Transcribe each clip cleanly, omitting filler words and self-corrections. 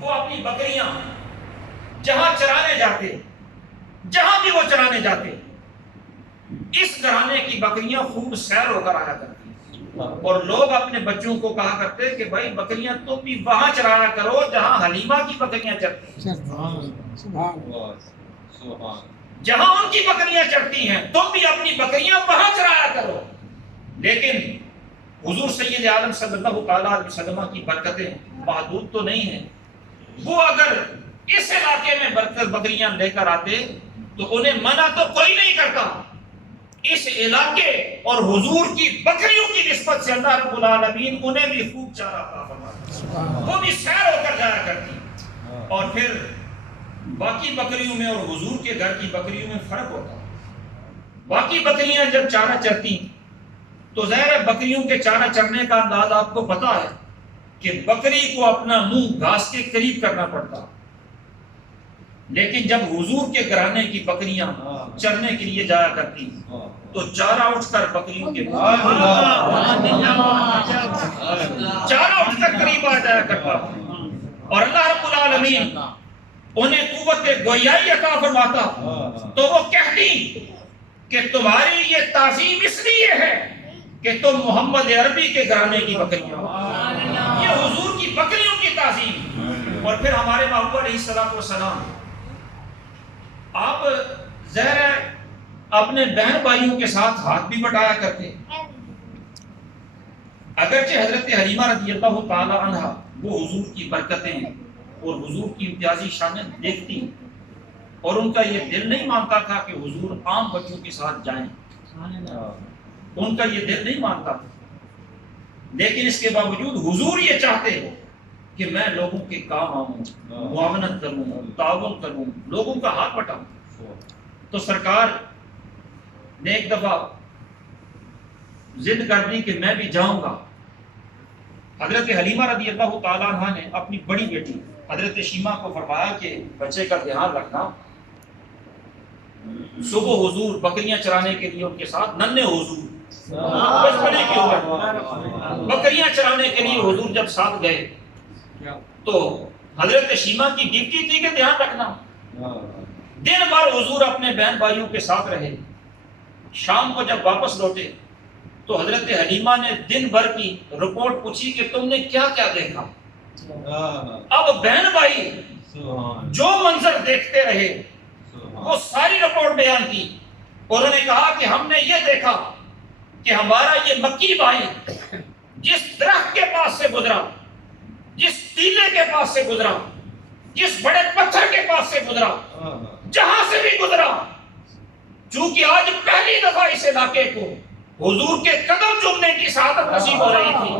وہ اپنی بکریاں جہاں چرانے جاتے، جہاں بھی وہ چرانے جاتے، اس گھرانے کی بکریاں خوب سیر ہو کر آیا کرتی، اور لوگ اپنے بچوں کو کہا کرتے کہ بھائی بکریاں تم بھی وہاں چرایا کرو جہاں حلیمہ کی بکریاں چرتی ہیں، جہاں ان کی بکریاں چرتی ہیں تم بھی اپنی بکریاں وہاں چرایا کرو۔ لیکن حضور سید عالم صلی اللہ تعالیٰ علیہ وسلم کی برکتیں محدود تو نہیں ہیں، وہ اگر اس علاقے میں بکریاں لے کر آتے تو انہیں منع تو کوئی نہیں کرتا، اس علاقے اور حضور کی بکریوں کی نسبت سے اللہ رب العالمین انہیں بھی خوب چارہ عطا فرماتا، وہ بھی سیر ہو کر جایا کرتی۔ اور پھر باقی بکریوں میں اور حضور کے گھر کی بکریوں میں فرق ہوتا، باقی بکریاں جب چارہ چرتی تو ظاہر ہے بکریوں کے چارہ چرنے کا انداز آپ کو پتا ہے کہ بکری کو اپنا منہ گھاس کے قریب کرنا پڑتا، لیکن جب حضور کے گھرانے کی بکریاں چرنے کے لیے جایا کرتی تو چارہ اٹھ کر بکریوں کے چارہ اٹھ کر قریب آ جایا کرتا، اور اللہ رب العالمین انہیں قوت گویائی عطا فرماتا تو وہ کہتی کہ تمہاری یہ تعظیم اس لیے ہے کہ تم محمد عربی کے گھرانے کی بکریاں، یہ حضور کی بکریوں کی تعظیم۔ اور پھر ہمارے محبوب علیہ الصلوۃ والسلام آپ ظاہر اپنے بہن بھائیوں کے ساتھ ہاتھ بھی بٹایا کرتے، اگرچہ حضرت حلیمہ رضی اللہ تعالی عنہ وہ حضور کی برکتیں اور حضور کی امتیازی شانیں دیکھتی اور ان کا یہ دل نہیں مانتا تھا کہ حضور عام بچوں کے ساتھ جائیں، ان کا یہ دل نہیں مانتا تھا، لیکن اس کے باوجود حضور یہ چاہتے کہ میں لوگوں کے کام آؤں، معاونت کروں، تعاون کروں، لوگوں کا ہاتھ بٹاؤں۔ تو سرکار نے ایک دفعہ ضد کر دی کہ میں بھی جاؤں گا۔ حضرت حلیمہ رضی اللہ تعالیٰ عنہ نے اپنی بڑی بیٹی حضرت شیمہ کو فرمایا کہ بچے کا دھیان رکھنا، صبح حضور بکریاں چرانے کے لیے ان کے ساتھ، ننھے حضور بچپنے کی عمر بکریاں چرانے کے لیے حضور جب ساتھ گئے تو حضرت شیمہ کی ڈیوٹی تھی کہ دھیان رکھنا۔ دن بھر حضور اپنے بہن بھائیوں کے ساتھ رہے، شام کو جب واپس لوٹے تو حضرت حلیمہ نے دن بھر کی رپورٹ پوچھی کہ تم نے کیا کیا دیکھا۔ اب بہن بھائی جو منظر دیکھتے رہے وہ ساری رپورٹ بیان کی، اور انہوں نے کہا کہ ہم نے یہ دیکھا کہ ہمارا یہ مکی بھائی جس درخت کے پاس سے گزرا، جس ٹیلے کے پاس سے گزرا، جس بڑے پتھر کے پاس سے گزرا، جہاں سے بھی گزرا، چونکہ آج پہلی دفعہ اس علاقے کو حضور کے قدم چومنے کی سعادت نصیب ہو رہی تھی،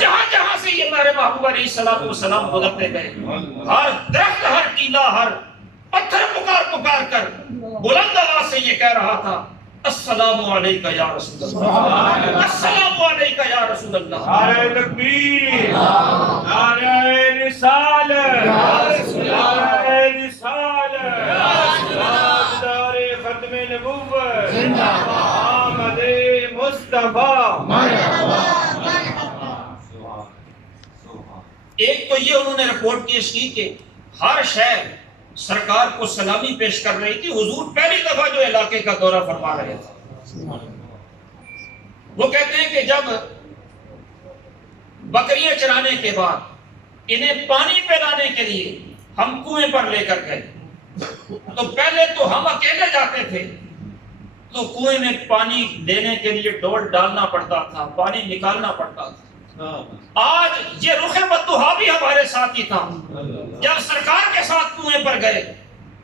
جہاں جہاں سے یہ میرے محبوب علیہ الصلوۃ والسلام گزرتے گئے، ہر درخت، ہر ٹیلا، ہر پتھر پکار پکار کر بلند آواز سے یہ کہہ رہا تھا السلام علیکہ یا رسول اللہ، السلام علیکہ یا رسول اللہ، نعرہ تکبیر، نعرہ رسالت، نعرہ رسالت، تاجدار ختم نبوت محمد مصطفیٰ۔ ایک تو یہ انہوں نے رپورٹ پیش کی کہ ہر شہر سرکار کو سلامی پیش کر رہی تھی، حضور پہلی دفعہ جو علاقے کا دورہ فرما رہے تھے۔ وہ کہتے ہیں کہ جب بکریاں چرانے کے بعد انہیں پانی پلانے کے لیے ہم کنویں پر لے کر گئے تو پہلے تو ہم اکیلے جاتے تھے تو کنویں میں پانی لینے کے لیے ڈول ڈالنا پڑتا تھا، پانی نکالنا پڑتا تھا۔ آج یہ رخ بدوہا بھی ہمارے ساتھ ہی تھا، جب سرکار کے ساتھ کنویں پر گئے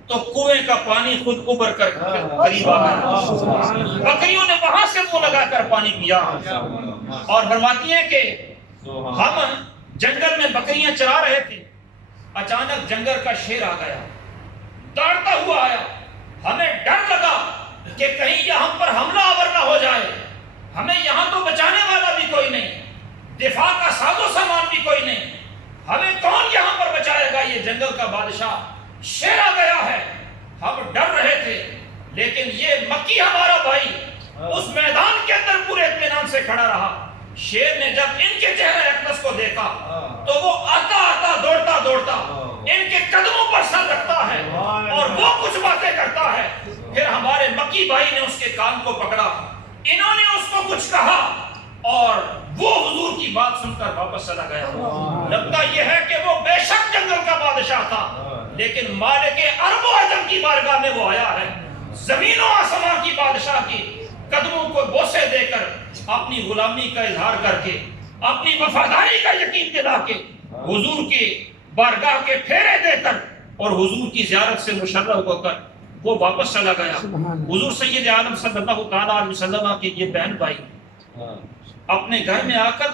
تو کنویں کا پانی خود ابھر کر قریب آ گیا، بکریوں نے وہاں سے منہ لگا کر پانی پیا، اور فرماتی ہیں کہ ہم جنگل میں بکریاں چرا رہے تھے، اچانک جنگل کا شیر آ گیا، دوڑتا ہوا آیا، ہمیں ڈر لگا کہ کہیں یہاں پر حملہ آور نہ ہو جائے، ہمیں یہاں تو بچانے والا بھی کوئی نہیں، دفاع کا ساز و سامان بھی کوئی نہیں، ہمیں کون یہاں پر بچائے گا، یہ جنگل کا بادشاہ شیر آ گیا ہے۔ ہم ڈر رہے تھے، لیکن یہ مکی ہمارا بھائی اس میدان کے اندر پورے اطمینان سے کھڑا رہا۔ شیر نے جب ان کے چہرے اقدس کو دیکھا تو وہ آتا آتا دوڑتا دوڑتا قدموں پر سر رکھتا ہے اور وہ کچھ باتیں کرتا ہے. پھر ہمارے مکی بھائی نے اس کے کان کو پکڑا, انہوں نے اس کو کچھ کہا اور وہ حضور کی بات سن کر واپس چلا گیا. لگتا یہ ہے کہ وہ بے شک جنگل کا بادشاہ تھا, لیکن مالک عرب و عجم کی بارگاہ میں وہ آیا ہے, زمین و آسمان کی بادشاہ کی قدموں کو بوسے دے کر, اپنی غلامی کا اظہار کر کے, اپنی وفاداری کا یقین دلا کے, حضور کی بارگاہ کے پھیرے دے کر اور حضور کی زیارت سے مشرف ہو کر وہ واپس چلا گیا. حضور سید عالم صلی اللہ تعالیٰ علیہ وسلم کی یہ بہن بھائی اپنے گھر میں آ کر